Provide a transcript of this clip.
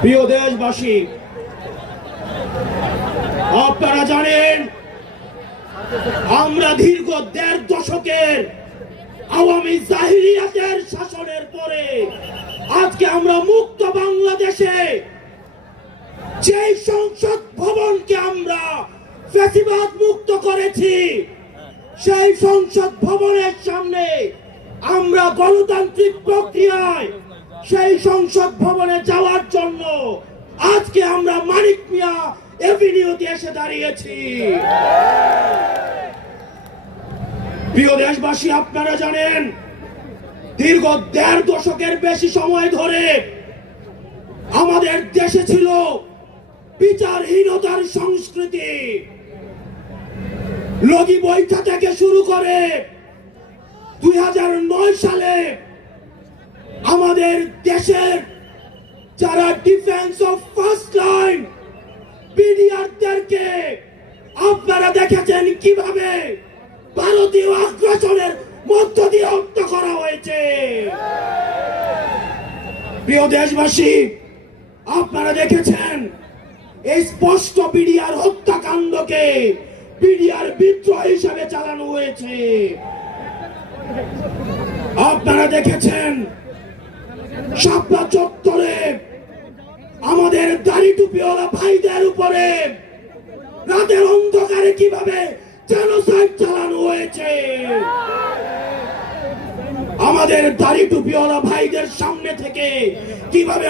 প্রিয় দেশবাসী, আপনারা জানেন আমরা দীর্ঘ ১.৫ দশকের আওয়ামী জাহিলিয়াতের শাসনের পরে আজকে আমরা মুক্ত বাংলাদেশে যে সংসদ ভবনকে আমরা ফ্যাসিবাদ মুক্ত করেছি, সেই সংসদ ভবনের সামনে আমরা গণতান্ত্রিক প্রক্রিয়ায় সেই সংসদ ভবনে যাওয়ার জন্য আজকে আমরা মানিক মিয়া এভিনিউতে এসে দাঁড়িয়েছি। প্রিয় দেশবাসী, আপনারা জানেন দীর্ঘ ১.৫ দশকের বেশি সময় ধরে আমাদের দেশে ছিল বিচারহীনতার সংস্কৃতি। লগি বৈঠা থেকে শুরু করে ২০০৯ সালে আমাদের দেশের যারা ডিফেন্স অফ ফার্স্ট লাইন বিডিআরদেরকে আপনারা দেখেছেন কিভাবে ভারতীয় আগ্রাসনের মধ্য দিয়ে হত্যা করা হয়েছে। প্রিয় দেশবাসী, আপনারা দেখেছেন এই স্পষ্ট বিডিআর হত্যাকাণ্ডকে বিডিআর বিদ্রোহ হিসাবে চালানো হয়েছে। আপনারা দেখেছেন শাপলা চত্বরে আমাদের দাড়ি টুপিওয়ালা ভাইদের উপরে রাতের অন্ধকারে কিভাবে জেনোসাইড চালানো হয়েছে। আমাদের দাড়ি টুপিওয়ালা ভাইদের সামনে থেকে কিভাবে